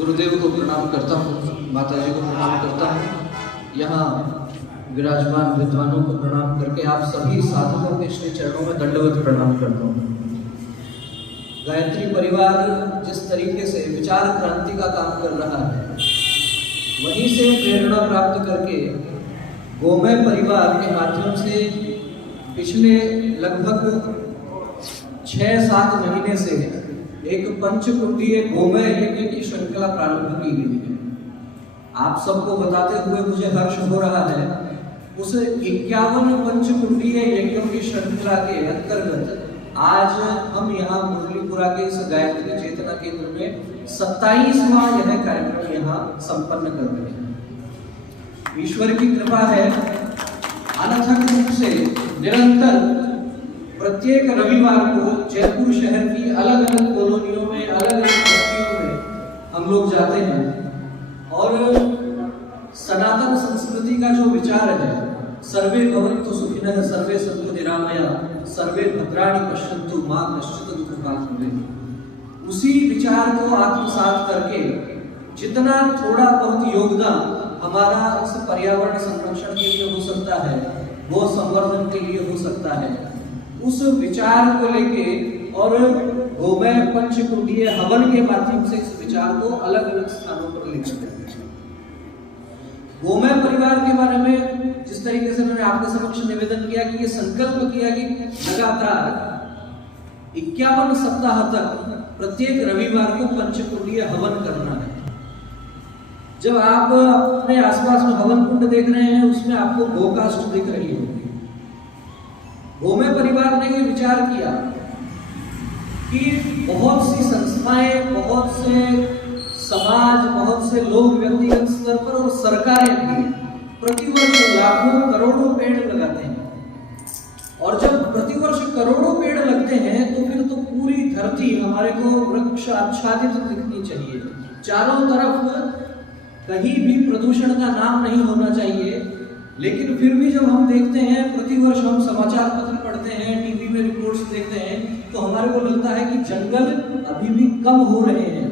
गुरुदेव को प्रणाम करता हूँ, माता जी को प्रणाम करता हूँ, यहाँ विराजमान विद्वानों को प्रणाम करके आप सभी साधकों के श्री चरणों में दंडवत प्रणाम करता हूँ। गायत्री परिवार जिस तरीके से विचार क्रांति का काम कर रहा है, वहीं से प्रेरणा प्राप्त करके गोमय परिवार के माध्यम से पिछले लगभग 6-7 महीने से एक पंचकुंडीय गोमय यज्ञ की श्रृंखला प्रारंभ की गई है। आप सबको बताते हुए मुझे हर्ष हो रहा है, उस 51 पंचकुंडीय यज्ञों की श्रृंखला के अंतर्गत आज हम यहाँ मुरलीपुरा के इस गायत्री चेतना केंद्र में 27वां यह कार्यक्रम यहाँ संपन्न कर रहे हैं। ईश्वर की कृपा है, अनथक रूप से निरंतर प्रत्येक रविवार को जयपुर शहर की अलग अलग कॉलोनियों में, अलग अलग बस्तियों में हम लोग जाते हैं और सनातन संस्कृति का जो विचार है, सर्वे भवन्तु सुखिनः सर्वे सन्तु निरामया सर्वे भद्राणि पश्यन्तु मां कश्चित् दुःखभाग् भवेत्, उसी विचार को आत्मसात करके जितना थोड़ा बहुत योगदान हमारा इस पर्यावरण संरक्षण के लिए हो सकता है, गौ संवर्धन के लिए हो सकता है, उस विचार को लेके और गोमय पंचकुंडीय हवन के माध्यम से इस विचार को अलग अलग स्थानों पर लेकर जाते हैं। गोमय परिवार के बारे में जिस तरीके से मैंने आपके समक्ष निवेदन किया कि ये संकल्प किया कि लगातार 51 सप्ताह तक प्रत्येक रविवार को पंचकुंडीय हवन करना है। जब आप अपने आसपास में हवन कुंड देख रहे हैं, उसमें आपको गोकाष्ठ दिख रही होगी। गोमय परिवार ने ये विचार किया कि बहुत सी संस्थाएं, बहुत से समाज, बहुत से लोग व्यक्तिगत स्तर पर और सरकारें भी प्रतिवर्ष लाखों करोड़ों पेड़ लगाते हैं, और जब प्रतिवर्ष करोड़ों पेड़ लगते हैं तो फिर तो पूरी धरती हमारे को वृक्ष आच्छादित दिखनी चाहिए। चारों तरफ कहीं भी प्रदूषण का नाम नहीं होना चाहिए। लेकिन फिर भी जब हम देखते हैं, प्रतिवर्ष हम समाचार पत्र पढ़ते हैं, टीवी में रिपोर्ट्स देखते हैं, तो हमारे को लगता है कि जंगल अभी भी कम हो रहे हैं,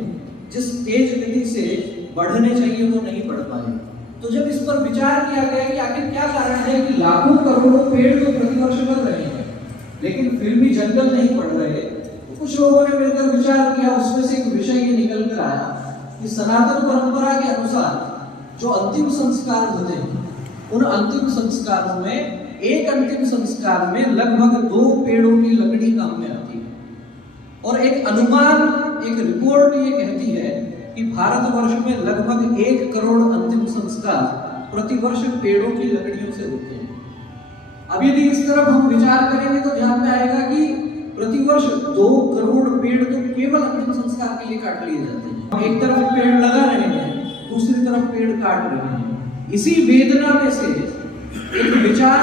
जिस तेज गति से बढ़ने चाहिए वो नहीं बढ़ पाए। तो जब इस पर विचार किया गया कि आखिर क्या कारण है कि लाखों करोड़ों पेड़ तो प्रतिवर्ष बढ़ रहे हैं लेकिन फिर भी जंगल नहीं बढ़ रहे, तो कुछ लोगों ने मिलकर विचार किया। उसमें से एक विषय ये निकल कर आया कि सनातन परंपरा के अनुसार जो अंतिम संस्कार होते हैं, उन अंतिम संस्कारों में एक अंतिम संस्कार में लगभग 2 पेड़ों की लकड़ी काम में आती है। और एक अनुमान, एक रिपोर्ट ये कहती है कि भारतवर्ष में लगभग 1 करोड़ अंतिम संस्कार प्रतिवर्ष पेड़ों की लकड़ियों से होते हैं। अब यदि इस तरफ हम विचार करेंगे तो ध्यान में आएगा कि प्रतिवर्ष 2 करोड़ पेड़ तो केवल अंतिम संस्कार के लिए काट लिए जाते हैं। एक तरफ पेड़ लगा रहे हैं, दूसरी तरफ पेड़ काट रहे हैं। इसी वेदना में से एक विचार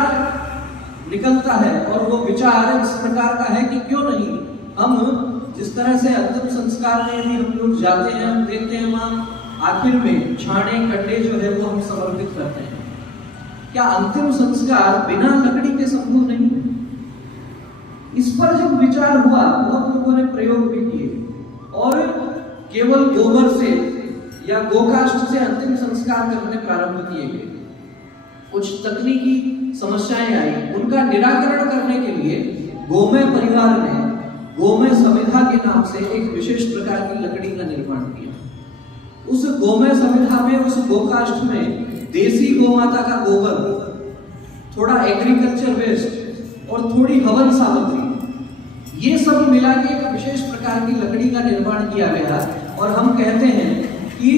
निकलता है, और वो विचार इस प्रकार का है कि क्यों नहीं हम जिस तरह से अंतिम संस्कार में यदि हम लोग जाते हैं, हम देखते हैं वहां आखिर में छाने कंडे जो है वो हम समर्पित करते हैं। क्या अंतिम संस्कार बिना लकड़ी के संभव नहीं है? इस पर जब विचार हुआ, बहुत लोगों ने प्रयोग भी किए और केवल गोबर से या गोकाष्ठ से अंतिम संस्कार करने प्रारंभ किए गए। कुछ तकनीकी समस्याएं आई, उनका निराकरण करने के लिए गोमय परिवार ने गोमय समिधा के नाम से एक विशेष प्रकार की लकड़ी का निर्माण किया। उस गोमय समिधा में, उस गोकाष्ठ में देसी गोमाता का गोबर, थोड़ा एग्रीकल्चर वेस्ट और थोड़ी हवन सामग्री, ये सब मिला के एक विशेष प्रकार की लकड़ी का निर्माण किया गया। और हम कहते हैं कि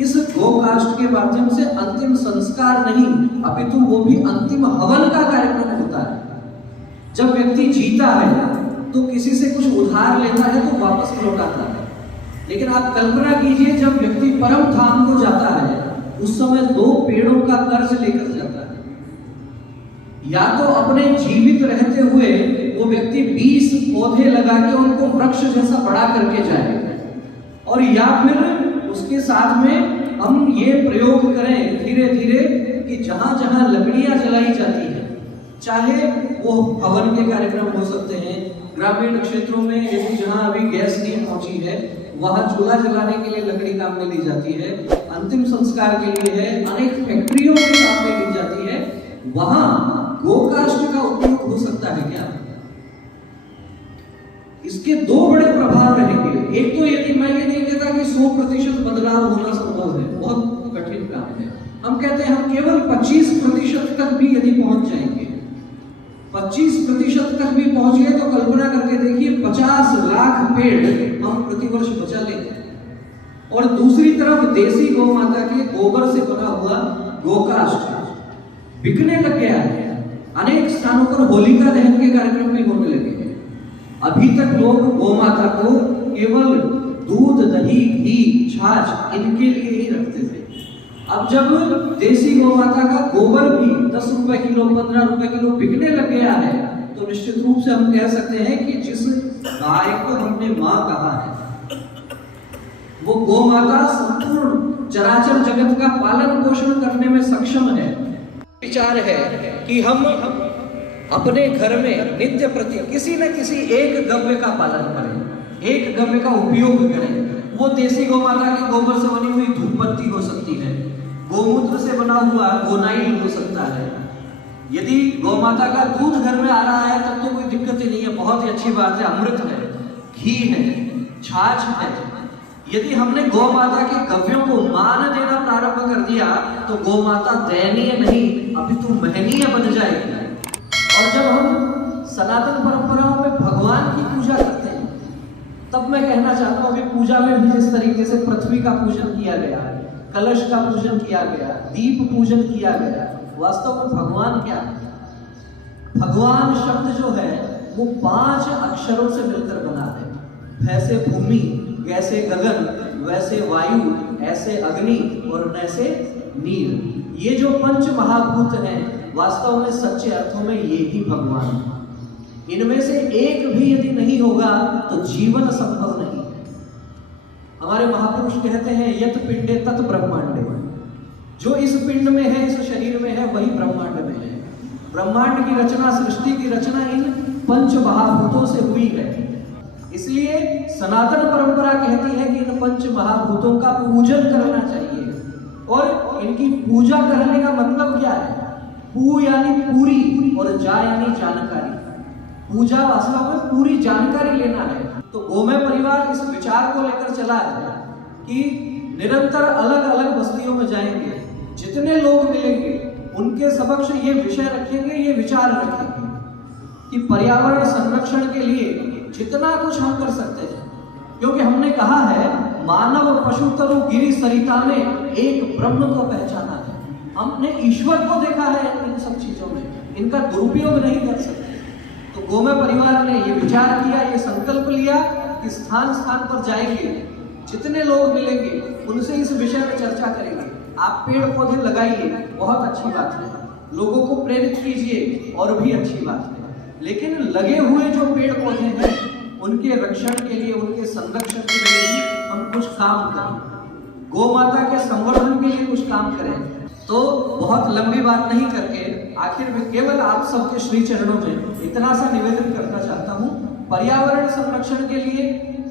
इस गोकाष्ठ के माध्यम से अंतिम संस्कार नहीं, अपितु वो भी अंतिम हवन का कार्यक्रम होता है। जब व्यक्ति जीता है तो किसी से कुछ उधार लेता है तो वापस लौटाता है, लेकिन आप कल्पना कीजिए जब व्यक्ति परम धाम को जाता है, उस समय 2 पेड़ों का कर्ज लेकर जाता है। या तो अपने जीवित रहते हुए वो व्यक्ति 20 पौधे लगा के उनको वृक्ष जैसा बड़ा करके जाए, और या फिर उसके साथ में हम ये प्रयोग करें धीरे धीरे कि जहां जहां लकड़ियां जलाई जाती है चाहे वो हवन के कार्यक्रम हो सकते हैं, ग्रामीण क्षेत्रों में यदि जहां अभी गैस नहीं पहुंची है वहां चूल्हा जलाने के लिए लकड़ी काम में ली जाती है, अंतिम संस्कार के लिए है, अनेक फैक्ट्रियों में काम में ली जाती है, वहां गोकाष्ठ का उपयोग हो सकता है क्या? इसके दो बड़े प्रभाव रहेंगे। एक तो यदि मैं ये नहीं कहता कि 100% बदलाव होना संभव है, बहुत कठिन काम है। हम कहते हैं हम केवल 25% तक भी यदि पहुंच जाएंगे, 25% तक भी पहुंच गए तो कल्पना करके देखिए 50 लाख पेड़ हम प्रतिवर्ष बचा लेंगे। और दूसरी तरफ देसी गौ माता के गोबर से बना हुआ गोकाष्ठ बिकने लग गया है। अनेक स्थानों पर होलिका दहन के कार्यक्रम भी होने लगे हैं। अभी तक लोग गौ माता को केवल दूध, दही, घी, छाछ इनके लिए ही रखते थे। अब जब देसी गौ माता का गोबर भी 10 रुपए किलो, 15 रुपए किलो बिकने लग गया है, तो निश्चित रूप से हम कह सकते हैं कि जिस गाय को हमने मां कहा है वो गौ माता संपूर्ण चराचर जगत का पालन पोषण करने में सक्षम है। विचार है कि हम अपने घर में नित्य प्रति किसी न किसी एक गव्य का पालन करें, एक गव्य का उपयोग करें। वो देसी गौ माता के गोबर से बनी हुई धूप बत्ती हो सकती है, गोमूत्र से बना हुआ गोनाइल हो सकता है। यदि गौ माता का दूध घर में आ रहा है तब तो कोई दिक्कत ही नहीं है, बहुत ही अच्छी बात है। अमृत है, घी है, छाछ है। यदि हमने गौ माता के गव्यों को मान देना प्रारंभ कर दिया तो गौ माता दयनीय नहीं अपितु महनीय बन जाएगी। और जब हम सनातन परंपराओं में भगवान की पूजा करते हैं तब मैं कहना चाहता हूं, अभी पूजा में भी जिस तरीके से पृथ्वी का पूजन किया गया, कलश का पूजन किया गया, दीप पूजन किया गया, वास्तव में भगवान क्या है? भगवान शब्द जो है वो 5 अक्षरों से मिलकर बना है। वैसे भूमि, वैसे गगन, वैसे वायु, ऐसे अग्नि और वैसे नीर। ये जो 5 महाभूत हैं वास्तव में सच्चे अर्थों में ये ही भगवान है। इनमें से एक भी यदि नहीं होगा तो जीवन संभव नहीं है। हमारे महापुरुष कहते हैं यत पिंडे तत् ब्रह्मांडे, जो इस पिंड में है, इस शरीर में है, वही ब्रह्मांड में है। ब्रह्मांड की रचना, सृष्टि की रचना इन 5 महाभूतों से हुई है। इसलिए सनातन परंपरा कहती है कि इन 5 महाभूतों का पूजन करना चाहिए। और इनकी पूजा करने का मतलब क्या है? पू यानी पूरी और जा यानी जानकारी। पूजा वास्तव में पूरी जानकारी लेना है। तो गोमय परिवार इस विचार को लेकर चला है कि निरंतर अलग अलग बस्तियों में जाएंगे, जितने लोग मिलेंगे उनके समक्ष ये विषय रखेंगे, ये विचार रखेंगे कि पर्यावरण संरक्षण के लिए जितना कुछ हम कर सकते हैं। क्योंकि हमने कहा है मानव पशु तरु गिरी सरिता में एक ब्रह्म को पहचाना है। हमने ईश्वर को देखा है इन सब चीजों में, इनका दुरुपयोग नहीं कर सकते। तो गोमय परिवार ने ये विचार किया, ये संकल्प लिया कि स्थान स्थान पर जाएंगे, जितने लोग मिलेंगे उनसे इस विषय में चर्चा करेंगे। आप पेड़ पौधे लगाइए, बहुत अच्छी बात है, लोगों को प्रेरित कीजिए, और भी अच्छी बात है। लेकिन लगे हुए जो पेड़ पौधे हैं उनके रक्षण के लिए, उनके संरक्षण के लिए हम कुछ काम करें, गौ माता के संवर्धन के लिए कुछ काम करें। तो बहुत लंबी बात नहीं करके आखिर में केवल आप सबके श्री चरणों में इतना सा निवेदन करना चाहता हूँ, पर्यावरण संरक्षण के लिए,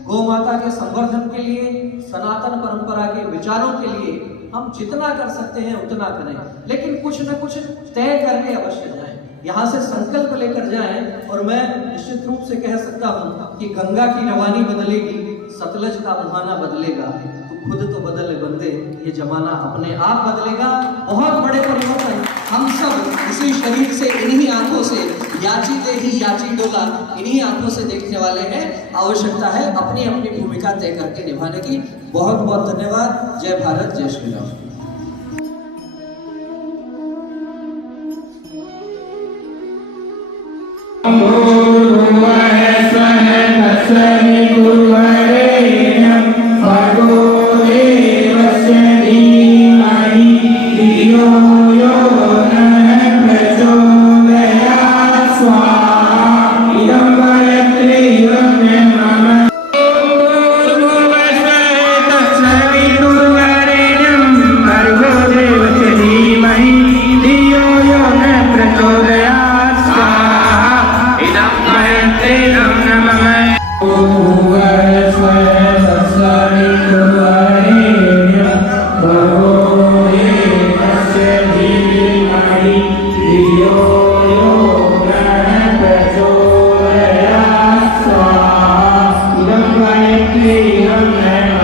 गौ माता के संवर्धन के लिए, सनातन परंपरा के विचारों के लिए हम जितना कर सकते हैं उतना करें, लेकिन कुछ न कुछ तय करके अवश्य जाएं, यहाँ से संकल्प लेकर जाएं। और मैं निश्चित रूप से कह सकता हूँ कि गंगा की रवानी बदलेगी, सतलज का मुहाना बदलेगा, खुद तो बदले बंदे, ये जमाना अपने आप बदलेगा। बहुत बड़े परिवर्तन हम सब इसी शरीर से, इन्हीं आंखों से, याची दे ही याची डोला, इन्हीं आंखों से देखने वाले हैं। आवश्यकता है अपनी अपनी भूमिका तय करके निभाने की। बहुत बहुत धन्यवाद। जय भारत, जय श्री राम।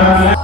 Gracias.